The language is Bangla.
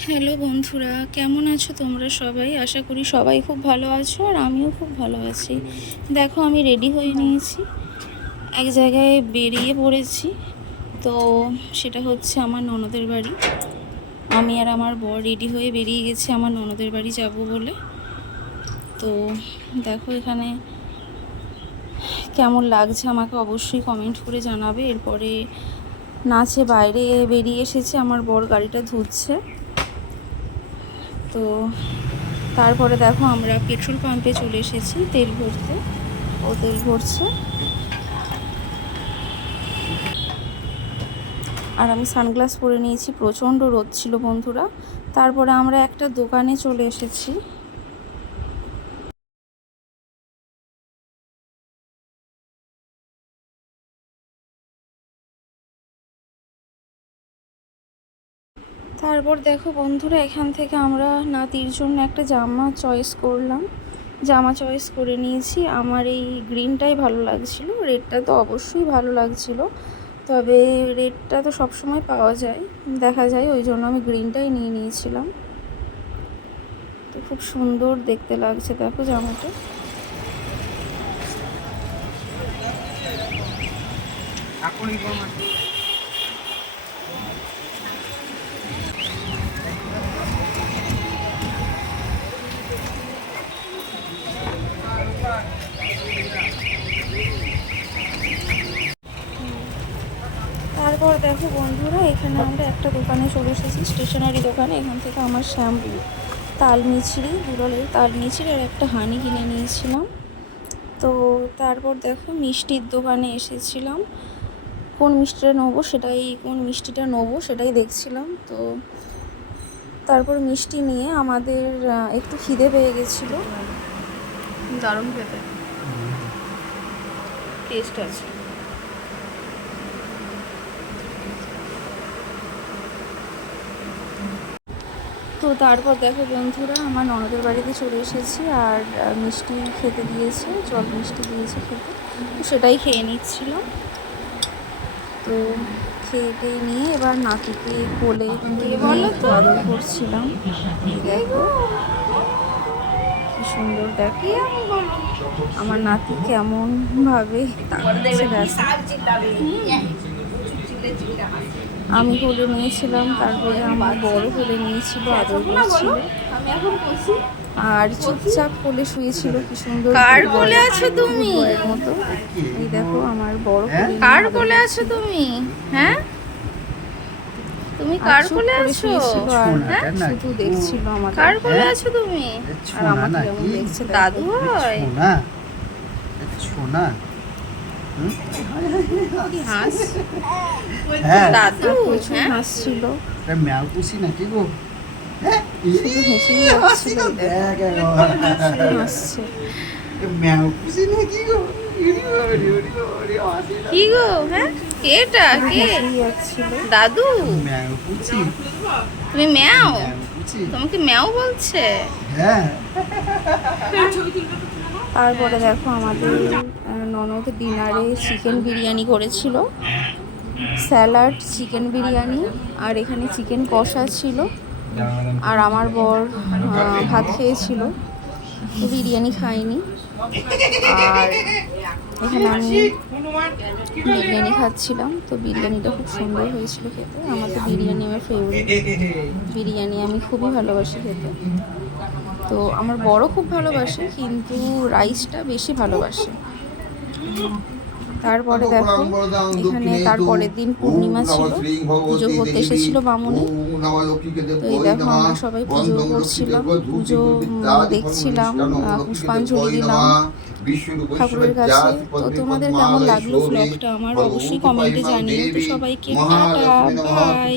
হ্যালো বন্ধুরা, কেমন আছো তোমরা সবাই? আশা করি সবাই খুব ভালো আছো আর আমিও খুব ভালো আছি। দেখো, আমি রেডি হয়ে নিয়েছি, এক জায়গায় বেরিয়ে পড়েছি। তো সেটা হচ্ছে আমার ননদের বাড়ি। আমি আর আমার বর রেডি হয়ে বেরিয়ে গেছি আমার ননদের বাড়ি যাব বলে। তো দেখো এখানে কেমন লাগছে আমাকে অবশ্যই কমেন্ট করে জানাবে। এরপরে নাচে বাইরে বেরিয়ে এসেছে, আমার বর গাড়িটা ধুচ্ছে। তো তারপরে দেখো আমরা পেট্রোল পাম্পে চলে এসেছি তেল ভরতে। ও তেল ভরছে আর আমি সানগ্লাস পরে নিয়েছি, প্রচণ্ড রোদ ছিল বন্ধুরা। তারপরে আমরা একটা দোকানে চলে এসেছি। তারপর দেখো বন্ধুরা, এখান থেকে আমরা নাতির জন্য একটা জামা চয়েস করে নিয়েছি। আমার এই গ্রিনটাই ভালো লাগছিল, রেডটা তো অবশ্যই ভালো লাগছিল, তবে রেডটা তো সবসময় পাওয়া যায়, দেখা যায়, ওই জন্য আমি গ্রিনটাই নিয়ে নিয়েছিলাম। তো খুব সুন্দর দেখতে লাগছে দেখো জামাটা। তারপর দেখো বন্ধুরা, এখানে আমরা একটা দোকানে চলে এসেছি, স্টেশনারি দোকানে। এখান থেকে আমার শ্যাম্পু, তালমিছরি, দুলালের তালমিছরি আর একটা হানি কিনে নিয়েছিলাম। তো তারপর দেখো মিষ্টির দোকানে এসেছিলাম, কোন মিষ্টিটা নেবো সেটাই দেখছিলাম। তো তারপর মিষ্টি নিয়ে আমাদের একটু খিদে পেয়ে গেছিলো। দারুণ খেতে টেস্ট আছে। তো তারপর দেখো বন্ধুরা, আমার ননদের বাড়িতে চলে এসেছি আর মিষ্টি খেতে দিয়েছে, জল মিষ্টি দিয়েছে খেতে, তো সেটাই খেয়ে নিচ্ছিলাম। তো খেয়ে নিয়ে এবার নাতিকে কোলে আদর করছিলাম। দেখো কি সুন্দর, দেখো আমার নাতি কেমন ভাবে তাকাচ্ছে। আমি কোলে নিয়েছিলাম, তারপরে আমার বড় কোলে নিয়েছিল, আদর করছিল আর চুপচাপ কোলে শুয়েছিল। কি সুন্দর, কার কোলে আছো তুমি? বরের মতো। এই দেখো আমার বড় কোলে, কার কোলে আছো তুমি? হ্যাঁ, তুমি কার কোলে আছো? আর শুধু দেখছিল আমাকে, কার কোলে আছো তুমি? আর আমাকে কেমন দেখছে, দাদু হয় সোনা। দাদু প্রচুর হাসছিল, ম্যাও পুষি নাকি গো, শুধু হেসেই যাচ্ছিল, হাসছে। ম্যাও পুষি নাকি গো, কি গো? হ্যাঁ, এটা কে? দাদু ম্যাও পুষি, তুমি ম্যাও, তোমাকে ম্যাও বলছে? হ্যাঁ। তারপরে দেখো আমাদের ননদ ডিনারে চিকেন বিরিয়ানি করেছিল, স্যালাড, চিকেন বিরিয়ানি আর এখানে চিকেন কষা ছিল। আর আমার বর ভাত খেয়েছিল, তো বিরিয়ানি খাইনি। আর এখানে আমি বিরিয়ানি খাচ্ছিলাম, তো বিরিয়ানিটা খুব সুন্দর হয়েছিল খেতে। আমার তো বিরিয়ানি আমার ফেভারিট, বিরিয়ানি আমি খুবই ভালোবাসি খেতে। তো আমার বড় খুব ভালোবাসে, কিন্তু রাইসটা বেশি ভালোবাসে। তারপরে দেখো এখানে তারপরের দিন পূর্ণিমা ছিল, পুজো করতে এসেছিল বামুনি। তো এই দেখো আমরা সবাই পুজো করছিলাম, পুজো দেখছিলাম, পুষ্পাঞ্জলি দিলাম ঠাকুরের কাছে। তো তোমাদের কেমন লাগলো ব্লগটা আমার অবশ্যই কমেন্টে জানিও। তো সবাইকে টাটা, বাই।